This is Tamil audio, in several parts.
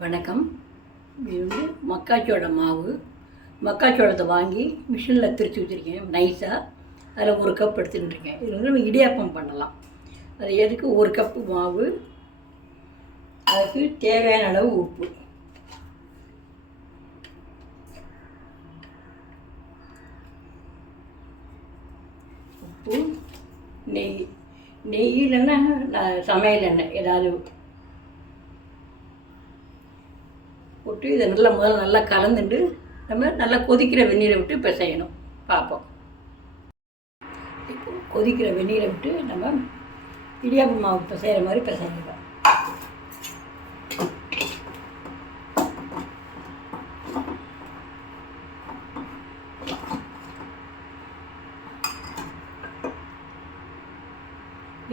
வணக்கம். இது வந்து மக்காச்சோள மாவு. மக்காச்சோளத்தை வாங்கி மிஷினில் திரிச்சு வச்சுருக்கேன் நைஸாக. அதில் 1 கப் எடுத்துட்டுருக்கேன். இதில் வந்து நம்ம இடியாப்பம் பண்ணலாம். அது எதுக்கு 1 கப்பு மாவு, அதுக்கு தேவையான அளவு உப்பு. உப்பு, நெய் இல்லைன்னா சமையல் எண்ணெய் ஏதாவது போட்டு இதை முதல்ல நல்லா கலந்துட்டு நம்ம நல்லா கொதிக்கிற வெந்நீரை விட்டு பிசையணும். பார்ப்போம். இப்போ கொதிக்கிற வெந்நீரை விட்டு நம்ம இடியாப்பு மாவு பிசைகிற மாதிரி பிசையணும்.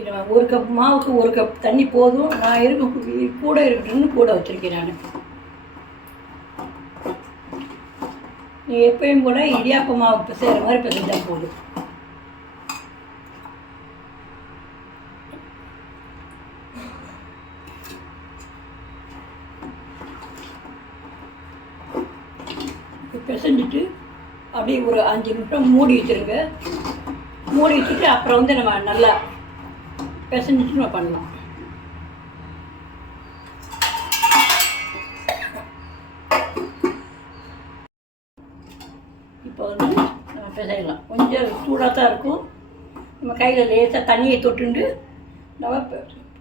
இது 1 கப் மாவுக்கு 1 கப் தண்ணி போதும். நான் கூட இருக்கட்டும்னு கூட வச்சுருக்கேன். நான் நீ எப்பயும் போல இடியாப்ப மாவு பிசைகிற மாதிரி பிசைஞ்சா போதும். பிசைஞ்சிட்டு அப்படியே ஒரு 5 நிமிஷம் மூடி வச்சுருங்க. மூடி வச்சுட்டு அப்புறம் வந்து நம்ம நல்லா பிசைஞ்சிட்டு நம்ம பண்ணலாம். இப்போ வந்து நம்ம பிசையலாம். கொஞ்சம் சூடாக தான் இருக்கும். நம்ம கையில் லேசாக தண்ணியை தொட்டுண்டு நம்ம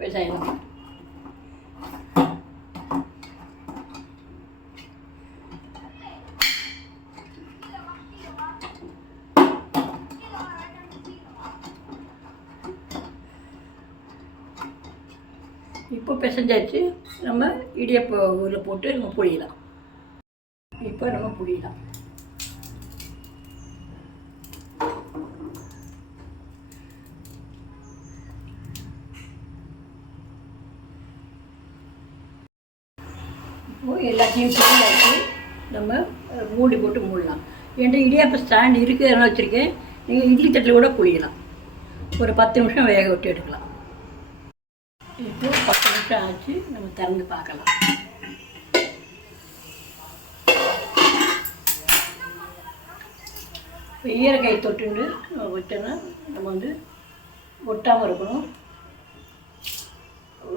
பிசையலாம். இப்போ பிசைஞ்சாச்சு. நம்ம இடியப்ப இதில் போட்டு நம்ம புழியலாம். இப்போ நம்ம புழியலாம். இப்போது எல்லாத்தையும் புழியாச்சு. நம்ம மூடி போட்டு மூடலாம். என்கிட்ட இடியாப்ப ஸ்டாண்ட் இருக்குது, அதெல்லாம் வச்சுருக்கேன். நீங்கள் இட்லி தட்டில் கூட புழியலாம். ஒரு 10 நிமிஷம் வேக விட்டு எடுக்கலாம். இப்போ 10 நிமிஷம் ஆச்சு. நம்ம திறந்து பார்க்கலாம். இப்போ ஈரக்காய் தொட்டுண்டு வச்சோன்னா நம்ம வந்து ஒட்டாமல் இருக்கணும்.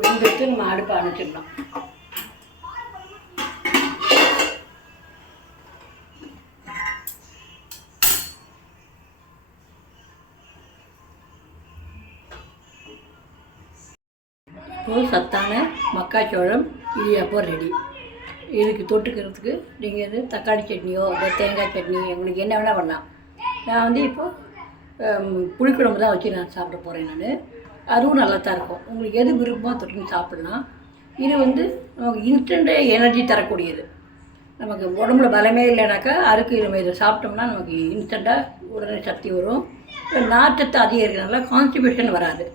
வெந்துட்டு நம்ம அடுப்பை அணைச்சிடலாம். இப்போது சத்தான மக்காச்சோளம் இடியாப்பம் ரெடி. இதுக்கு தொட்டுக்கிறதுக்கு நீங்கள் இது தக்காளி சட்னியோ இல்லை தேங்காய் சட்னி உங்களுக்கு என்ன வேணால் பண்ணலாம். நான் வந்து இப்போது புளிக்குழம்பு தான் வச்சு நான் சாப்பிட போகிறேன். நான் அதுவும் நல்லா தான் இருக்கும். உங்களுக்கு எது விருப்பமோ தொட்டுன்னு சாப்பிட்லாம். இது வந்து நமக்கு இன்ஸ்டன்ட் எனர்ஜி தரக்கூடியது. நமக்கு உடம்புல பலமே இல்லைனாக்கா அதுக்கு நம்ம இதை சாப்பிட்டோம்னா நமக்கு இன்ஸ்டண்ட்டாக உடனே சக்தி வரும். நார்ச்சத்து அதிகம் இருக்கிறதுனால கான்ஸ்டிபேஷன் வராது.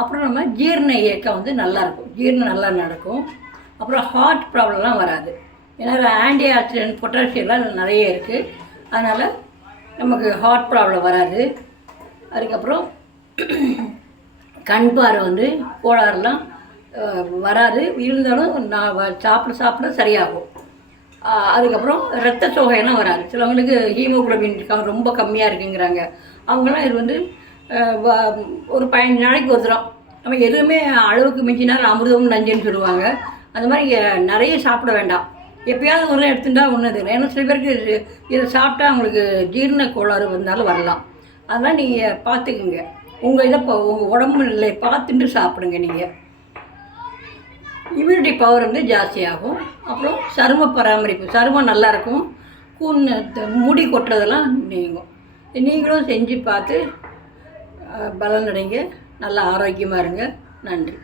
அப்புறம் நம்ம ஜீரண இயக்கம் வந்து நல்லாயிருக்கும். ஜீரணம் நல்லா நடக்கும். அப்புறம் ஹார்ட் ப்ராப்ளம்லாம் வராது. ஏன்னா ஆன்டி ஆக்சிடென்ட் பொட்டாசியம்லாம் நிறைய இருக்குது. அதனால் நமக்கு ஹார்ட் ப்ராப்ளம் வராது. அதுக்கப்புறம் கண் பார்வை வந்து கோளாறுலாம் வராது. இருந்தாலும் நான் சாப்பிட சரியாகும். அதுக்கப்புறம் ரத்த சோகையெல்லாம் வராது. சிலவங்களுக்கு ஹீமோகுளோபின் ரொம்ப கம்மியாக இருக்குங்கிறாங்க. அவங்களாம் இது வந்து ஒரு 15 நாளைக்கு ஒரு தரம் நம்ம எதுவுமே அளவுக்கு மிஞ்சினால் அமிர்தமும் நஞ்சுன்னு சொல்லுவாங்க. அந்த மாதிரி நிறைய சாப்பிட வேண்டாம். எப்போயாவது ஒரு எடுத்துட்டா ஒன்றுது. ஏன்னா சில பேருக்கு இதை சாப்பிட்டா அவங்களுக்கு ஜீரண கோளாறு வந்தாலும் வரலாம். அதெல்லாம் நீங்கள் பார்த்துக்குங்க. உங்கள் இதை உங்கள் உடம்பு நிலை பார்த்துட்டு சாப்பிடுங்க. நீங்கள் இம்யூனிட்டி பவர் வந்து ஜாஸ்தியாகும். அப்புறம் சரும பராமரிப்பு, சருமம் நல்லாயிருக்கும். முடி கொட்டுறதெல்லாம் நீங்கும். நீங்களும் செஞ்சு பார்த்து பலனடைங்க. நல்லா ஆரோக்கியமாக இருங்க. நன்றி.